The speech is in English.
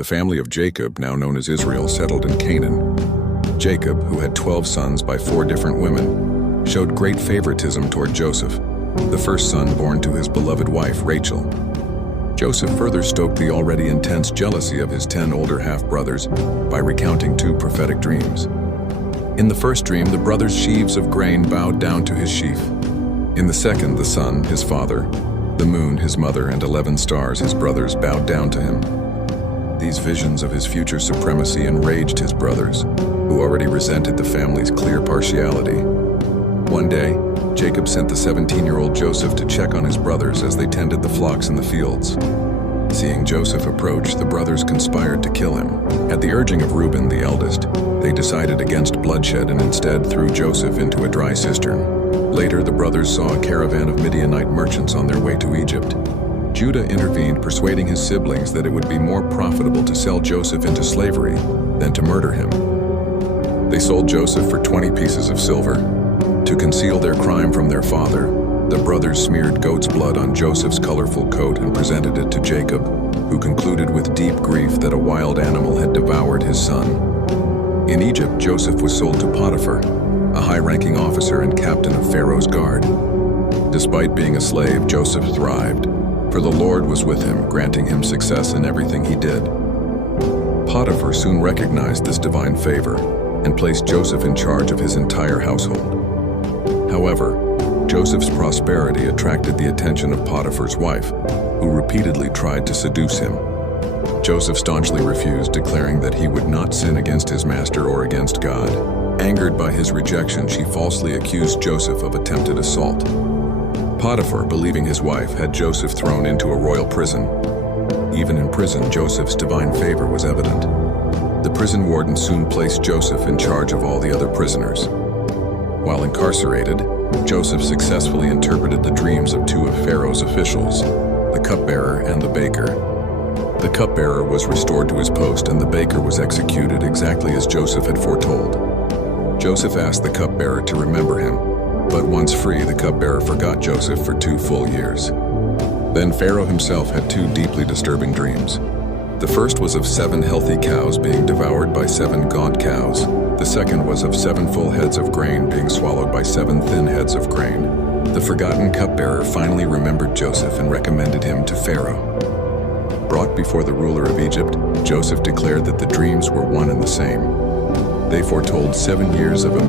The family of Jacob, now known as Israel, settled in Canaan. Jacob, who had 12 sons by 4 different women, showed great favoritism toward Joseph, the first son born to his beloved wife, Rachel. Joseph further stoked the already intense jealousy of his 10 older half-brothers by recounting 2 prophetic dreams. In the first dream, the brothers' sheaves of grain bowed down to his sheaf. In the second, the sun, his father, the moon, his mother, and 11 stars, his brothers, bowed down to him. These visions of his future supremacy enraged his brothers, who already resented the family's clear partiality. One day, Jacob sent the 17-year-old Joseph to check on his brothers as they tended the flocks in the fields. Seeing Joseph approach, the brothers conspired to kill him. At the urging of Reuben, the eldest, they decided against bloodshed and instead threw Joseph into a dry cistern. Later, the brothers saw a caravan of Midianite merchants on their way to Egypt. Judah intervened, persuading his siblings that it would be more profitable to sell Joseph into slavery than to murder him. They sold Joseph for 20 pieces of silver. To conceal their crime from their father, the brothers smeared goat's blood on Joseph's colorful coat and presented it to Jacob, who concluded with deep grief that a wild animal had devoured his son. In Egypt, Joseph was sold to Potiphar, a high-ranking officer and captain of Pharaoh's guard. Despite being a slave, Joseph thrived, for the Lord was with him, granting him success in everything he did. Potiphar soon recognized this divine favor and placed Joseph in charge of his entire household. However, Joseph's prosperity attracted the attention of Potiphar's wife, who repeatedly tried to seduce him. Joseph staunchly refused, declaring that he would not sin against his master or against God. Angered by his rejection, she falsely accused Joseph of attempted assault. Potiphar, believing his wife, had Joseph thrown into a royal prison. Even in prison, Joseph's divine favor was evident. The prison warden soon placed Joseph in charge of all the other prisoners. While incarcerated, Joseph successfully interpreted the dreams of 2 of Pharaoh's officials, the cupbearer and the baker. The cupbearer was restored to his post and the baker was executed exactly as Joseph had foretold. Joseph asked the cupbearer to remember him, but once free, the cupbearer forgot Joseph for 2 full years. Then Pharaoh himself had 2 deeply disturbing dreams. The first was of 7 healthy cows being devoured by 7 gaunt cows. The second was of 7 full heads of grain being swallowed by 7 thin heads of grain. The forgotten cupbearer finally remembered Joseph and recommended him to Pharaoh. Brought before the ruler of Egypt, Joseph declared that the dreams were one and the same. They foretold 7 years of